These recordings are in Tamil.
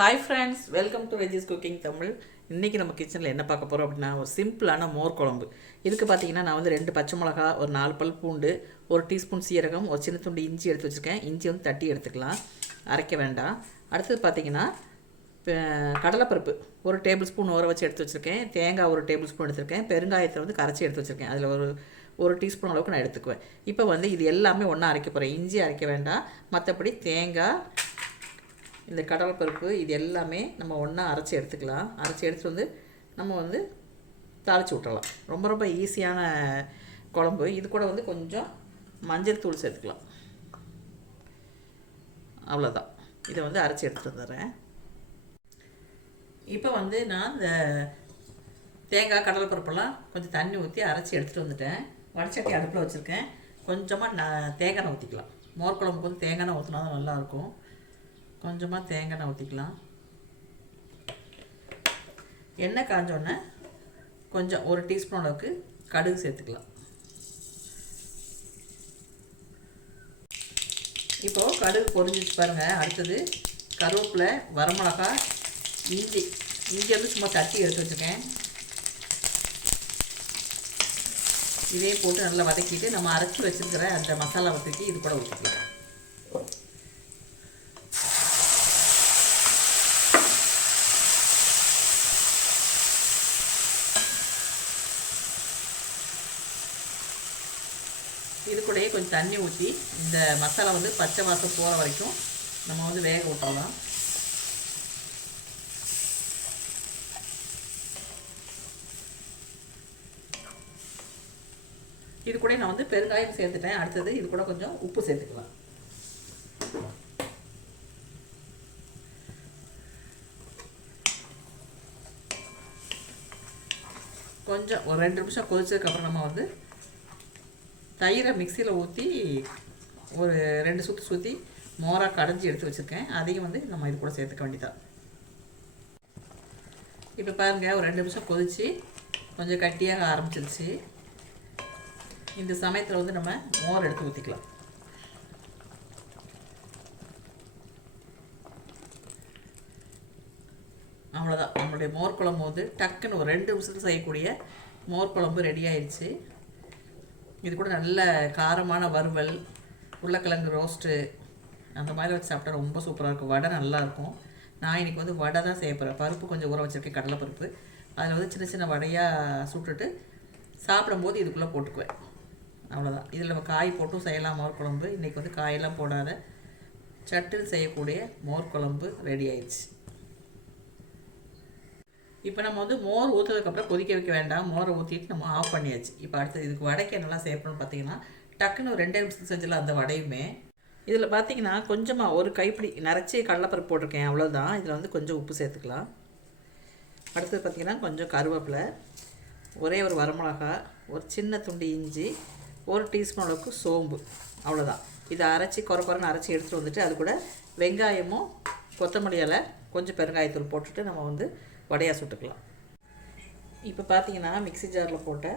Hi friends welcome to veggies cooking Tamil இன்றைக்கி நம்ம கிச்சனில் என்ன பார்க்க போகிறோம் அப்படின்னா ஒரு சிம்பிளான மோர் குழம்பு. இதுக்கு பார்த்தீங்கன்னா நான் வந்து ரெண்டு பச்சை மிளகா ஒரு நாலு பல் பூண்டு ஒரு டீஸ்பூன் சீரகம் ஒரு சின்ன துண்டு இஞ்சி எடுத்து வச்சுருக்கேன். இஞ்சி வந்து தட்டி எடுத்துக்கலாம். அரைக்க வேண்டாம். அடுத்தது பார்த்தீங்கன்னா கடலைப்பருப்பு. ஒரு டேபிள் ஸ்பூன் ஊற வச்சு எடுத்து வச்சுருக்கேன். தேங்காய் ஒரு டேபிள் ஸ்பூன் எடுத்துருக்கேன். பெருங்காயத்தை வந்து கரைச்சி எடுத்து வச்சுருக்கேன். அதில் ஒரு ஒரு டீஸ்பூன் அளவுக்கு நான் எடுத்துக்குவேன். இப்போ வந்து இது எல்லாமே ஒன்றா அரைக்க போகிறேன் இஞ்சி அரைக்க வேண்டாம். மற்றபடி தேங்காய் இந்த கடலைப்பருப்பு இது எல்லாமே நம்ம ஒன்றா அரைச்சி எடுத்துக்கலாம். அரைச்சி எடுத்துட்டு வந்து நம்ம வந்து தாளித்து விட்டுறலாம். ரொம்ப ரொம்ப ஈஸியான குழம்பு. இது கூட வந்து கொஞ்சம் மஞ்சள் தூள் சேர்த்துக்கலாம். அவ்வளோதான் இதை வந்து அரைச்சி எடுத்துகிட்டு வந்துடுறேன். இப்போ வந்து நான் இந்த தேங்காய் கடலைப்பருப்பெல்லாம் கொஞ்சம் தண்ணி ஊற்றி அரைச்சி எடுத்துகிட்டு வந்துட்டேன். வடச்சட்டி அடுப்பில் வச்சுருக்கேன். கொஞ்சமாக நான் தேங்காய் எண்ணெய் ஊற்றிக்கலாம் மோர் குழம்புக்கு வந்து தேங்காய் எண்ணெய் ஊற்றினா தான் நல்லாயிருக்கும் கொஞ்சமாக தேங்காய் எண்ணெய் ஊற்றிக்கலாம் எண்ணெய் காஞ்சோடனே கொஞ்சம் ஒரு டீஸ்பூன் அளவுக்கு கடுகு சேர்த்துக்கலாம். இப்போது கடுகு பொரிஞ்சிச்சு பாருங்கள் அடுத்தது கருவேப்பிலை வரமிளகா இஞ்சி. இஞ்சி வந்து சும்மா தட்டி எடுத்து வச்சுருக்கேன். இதே போட்டு நல்லா வதக்கிட்டு நம்ம அரைச்சி வச்சிருக்கிற அந்த மசாலா தூக்கி இது கூட ஊற்றிக்கலாம் இது கூடயே கொஞ்சம் தண்ணி ஊற்றி இந்த மசாலா வந்து பச்சை வாசம் போகிற வரைக்கும் நம்ம வந்து வேக விட்டுறலாம். இது கூட நான் வந்து பெருங்காயம் சேர்த்துட்டேன். அடுத்தது இது கூட கொஞ்சம் உப்பு சேர்த்துக்கலாம். கொஞ்சம் ஒரு ரெண்டு நிமிஷம் கொதிச்சதுக்கப்புறம் நம்ம வந்து தயிரை மிக்சியில் ஊற்றி ஒரு ரெண்டு சுற்றி சுற்றி மோராக கடைஞ்சி எடுத்து வச்சுருக்கேன். அதையும் வந்து நம்ம இது கூட சேர்த்துக்க வேண்டியதான் இப்போ பாருங்கள் ஒரு ரெண்டு நிமிஷம் கொதிச்சு கொஞ்சம் கட்டியாக ஆரம்பிச்சிருச்சு. இந்த சமயத்தில் வந்து நம்ம மோர் எடுத்து ஊற்றிக்கலாம் அவ்வளோதான் நம்மளுடைய மோர் குழம்பு வந்து டக்குன்னு ஒரு ரெண்டு நிமிஷத்தில் செய்யக்கூடிய மோர் குழம்பு ரெடி ஆயிடுச்சு இது கூட நல்ல காரமான வறுவல் உருளைக்கிழங்கு ரோஸ்ட்டு அந்த மாதிரி வச்சு சாப்பிட்டா ரொம்ப சூப்பராக இருக்கும். வடை நல்லாயிருக்கும் நான் இன்னைக்கு வந்து வடை தான் செய்ய போகிறேன் பருப்பு கொஞ்சம் ஊற வச்சுருக்கேன் கடலைப்பருப்பு. அதில் வந்து சின்ன சின்ன வடையாக சுட்டுட்டு சாப்பிடும்போது இதுக்குள்ளே போட்டுக்குவேன். அவ்வளோதான் இதில் நம்ம காய் போட்டும் செய்யலாம். மோர் குழம்பு. இன்றைக்கி வந்து காயெல்லாம் போடாத. சட்டில் செய்யக்கூடிய மோர் குழம்பு ரெடி ஆயிடுச்சு. இப்போ நம்ம வந்து மோர் ஊற்றுறதுக்கப்புறம் கொதிக்க வைக்க வேண்டாம். மோரை ஊற்றிட்டு நம்ம ஆஃப் பண்ணியாச்சு. இப்போ அடுத்து இதுக்கு வடைக்கு என்னெல்லாம் சேர்ப்போம்னு பார்த்தீங்கன்னா டக்குன்னு ஒரு ரெண்டே நிமிஷத்துக்கு செஞ்சிடலாம் அந்த வடையுமே. இதில் பார்த்தீங்கன்னா கொஞ்சமாக ஒரு கைப்பிடி நிறச்சி கடலப்பருப்பு போட்டிருக்கேன். அவ்வளோதான் இதில் வந்து கொஞ்சம் உப்பு சேர்த்துக்கலாம். அடுத்தது பார்த்தீங்கன்னா கொஞ்சம் கருவேப்பிலை ஒரே ஒரு வரமிளகா ஒரு சின்ன துண்டு இஞ்சி ஒரு டீஸ்பூன் அளவுக்கு சோம்பு. அவ்வளோதான் இதை அரைச்சி குறை குறைன்னு அரைச்சி எடுத்துகிட்டு வந்துட்டு அது கூட வெங்காயமும் கொத்தமல்லி இலை கொஞ்சம் பெருங்காயத்தூள் போட்டுட்டு நம்ம வந்து வடையாக சுட்டுக்கலாம். இப்போ பார்த்தீங்கன்னா மிக்ஸி ஜாரில் போட்ட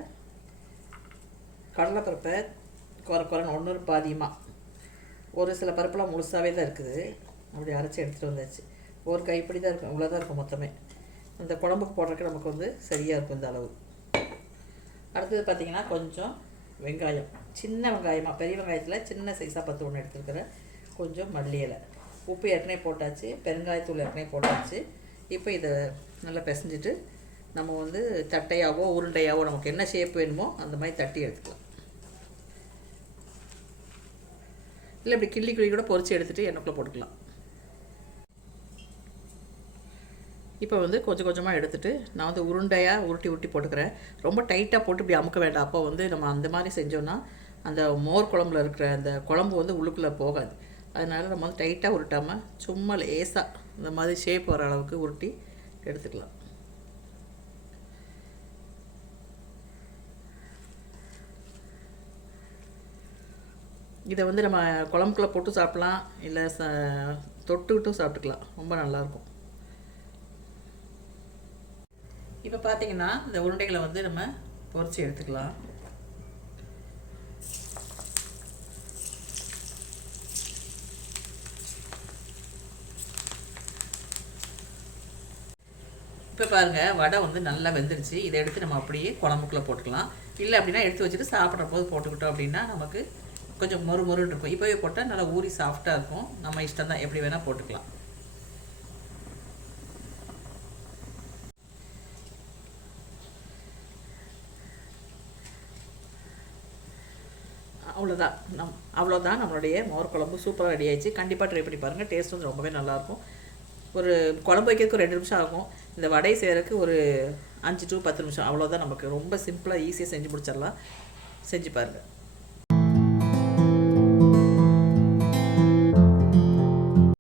கடலைப்பருப்பை குறை குறைன்னு ஒன்று பாதியமாக ஒரு சில பருப்பெலாம் முழுசாகவே தான் இருக்குது. அப்படி அரைச்சி எடுத்துகிட்டு வந்தாச்சு. ஒரு கைப்பிடி தான் இருக்கும். இவ்வளோ தான் இருக்கும் மொத்தமே. அந்த குழம்புக்கு போடுறதுக்கு நமக்கு வந்து சரியாக இருக்கும் இந்த அளவு. அடுத்தது பார்த்தீங்கன்னா கொஞ்சம் வெங்காயம். சின்ன வெங்காயமாக பெரிய வெங்காயத்தில் சின்ன சைஸாக பத்து ஒன்று எடுத்துருக்கிறேன் கொஞ்சம் மல்லி இலை. உப்பு ஏற்கனவே போட்டாச்சு. பெருங்காயத்தூள் ஏற்கனவே போட்டாச்சு. இப்போ இதை நல்லா பிசைஞ்சிட்டு நம்ம வந்து தட்டையாகவோ உருண்டையாகவோ நமக்கு என்ன ஷேப் வேணுமோ அந்த மாதிரி தட்டி எடுத்துக்கலாம். இல்லை இப்படி கிள்ளி கிள்ளி கூட பொறிச்சு எடுத்துகிட்டு எண்ணெய்க்குள்ளே போட்டுக்கலாம். இப்போ வந்து கொஞ்சம் கொஞ்சமாக எடுத்துகிட்டு நான் வந்து உருண்டையாக உருட்டி உருட்டி போட்டுக்கிறேன். ரொம்ப டைட்டாக போட்டு இப்படி அமுக்க வேண்டாம். அப்போ வந்து நம்ம அந்த மாதிரி செஞ்சோன்னா அந்த மோர் குழம்புல இருக்கிற அந்த குழம்பு வந்து உள்ளுக்குள்ளே போகாது. அதனால நம்ம வந்து டைட்டாக உருட்டாமல் சும்மா லேசாக இந்த மாதிரி ஷேப் வர அளவுக்கு உருட்டி எடுத்துக்கலாம். இதை வந்து நம்ம குழம்புக்குள்ளே போட்டு சாப்பிட்லாம். இல்லை ச தொட்டுக்கிட்டும் சாப்பிட்டுக்கலாம். ரொம்ப நல்லாயிருக்கும். இப்போ பார்த்தீங்கன்னா இந்த உருண்டைகளை வந்து நம்ம பொரிச்சு எடுத்துக்கலாம். இப்போ பாருங்கள் வடை வந்து நல்லா வெந்துருச்சு. இதை எடுத்து நம்ம அப்படியே குழம்புக்குள்ளே போட்டுக்கலாம். இல்லை அப்படின்னா எடுத்து வச்சுட்டு சாப்பிட்ற போது போட்டுக்கிட்டோம் அப்படின்னா நமக்கு கொஞ்சம் மொறு மொறுன்னு இருக்கும். இப்போவே போட்டால் நல்லா ஊறி சாஃப்டாக இருக்கும். நம்ம இஷ்டம் தான். எப்படி வேணால் போட்டுக்கலாம். அவ்வளோதான் நம் அவ்வளோதான் நம்மளுடைய மோர் குழம்பு. சூப்பராக ரெடி ஆயிடுச்சு. கண்டிப்பாக ட்ரை பண்ணி பாருங்கள் டேஸ்ட் வந்து ரொம்பவே நல்லாயிருக்கும் ஒரு குழம்பு வைக்கிறதுக்கு ஒரு ரெண்டு நிமிஷம் ஆகும். இந்த வடை செய்கிறதுக்கு ஒரு அஞ்சு டு பத்து நிமிஷம். அவ்வளோதான் நமக்கு. ரொம்ப சிம்பிளாக ஈஸியாக செஞ்சு முடிச்சிடலாம். செஞ்சு பாருங்கள்